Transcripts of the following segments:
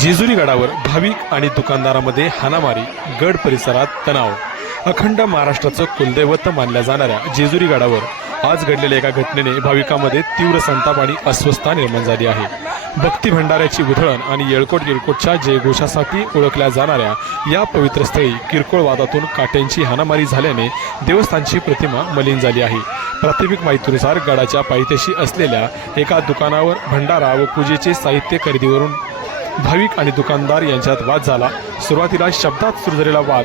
जेजुरी गडावर भाविक आणि दुकानदारांमध्ये हाणामारी, गड परिसरात तणाव. अखंड महाराष्ट्राचं कुलदैवत मानल्या जाणाऱ्या जेजुरी गडावर आज घडलेल्या एका घटनेने भाविकांमध्ये तीव्र संताप आणि अस्वस्थता निर्माण झाली आहे. भक्ती भंडाऱ्याची उधळण आणि येळकोट जयघोषासाठी ओळखल्या जाणाऱ्या या पवित्र स्थळी किरकोळ वादातून काट्यांची हाणामारी झाल्याने देवस्थानची प्रतिमा मलिन झाली आहे. प्राथमिक माहितीनुसार गडाच्या पायथ्याशी असलेल्या एका दुकानावर भंडारा व पूजेचे साहित्य खरेदीवरून भाविक आणि दुकानदार यांच्यात वाद झाला. सुरुवातीला शब्दात सुरू झालेला वाद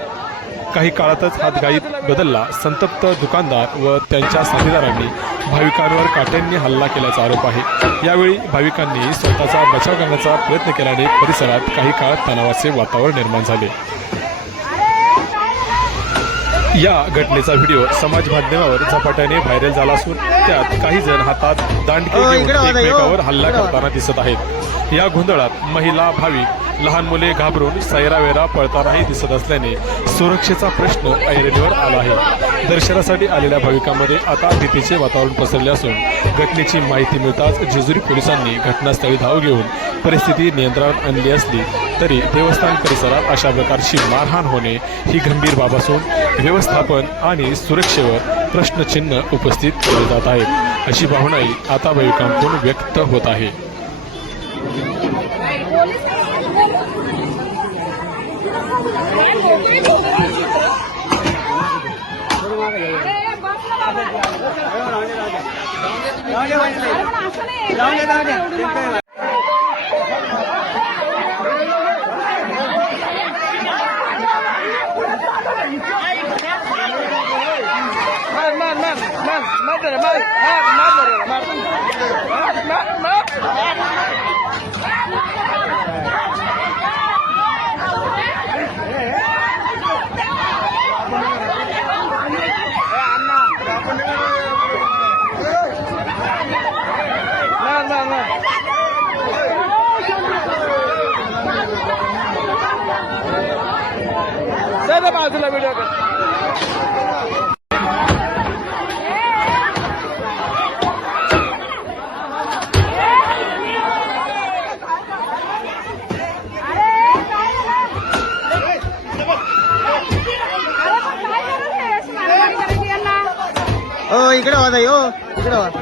काही काळातच हातघाईत बदलला. संतप्त दुकानदार व त्यांच्या साथीदारांनी भाविकांवर काट्यांनी हल्ला केल्याचा आरोप आहे. यावेळी भाविकांनी स्वतःचा बचाव करण्याचा प्रयत्न केल्याने परिसरात काही काळ तणावाचे वातावरण निर्माण झाले. या घटनेचा व्हिडिओ समाज माध्यमावर झपाट्याने व्हायरल झाला असून त्यात काही जण हातात दांडके घेऊन एकमेकावर हल्ला करताना दिसत आहेत. या गोंधळात महिला, भाविक, लहान मुले घाबरून सैरावेरा पळतानाही दिसत असल्याने सुरक्षेचा प्रश्न ऐरणीवर आला आहे. दर्शनासाठी आलेल्या भाविकांमध्ये आता भीतीचे वातावरण पसरले असून घटनेची माहिती मिळताच जेजुरी पोलिसांनी घटनास्थळी धाव घेऊन परिस्थिती नियंत्रणात आणली असली तरी देवस्थान परिसरात अशा प्रकारची मारहाण होणे ही गंभीर बाब असून व्यवस्थापन आणि सुरक्षेवर प्रश्नचिन्ह उपस्थित केले जात आहेत अशी भावनाही आता भाविकांकडून व्यक्त होत आहे. बाजूला व्हिडिओ इकडे वाजा इकडे वाजा.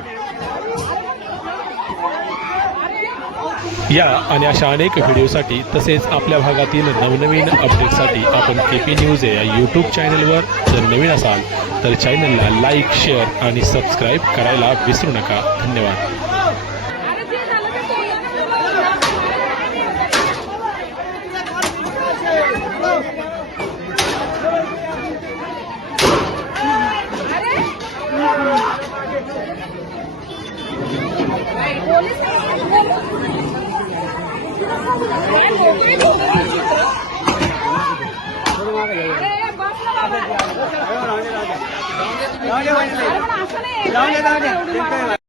या आणि अशा अनेक व्हिडिओसाठी तसेच आपल्या भागातील नवनवीन अपडेटसाठी आपण केपी न्यूज या यूट्यूब चॅनलवर जर नवीन असाल तर चॅनलला लाईक, शेअर आणि सबस्क्राईब करायला विसरू नका. धन्यवाद. जाऊ दे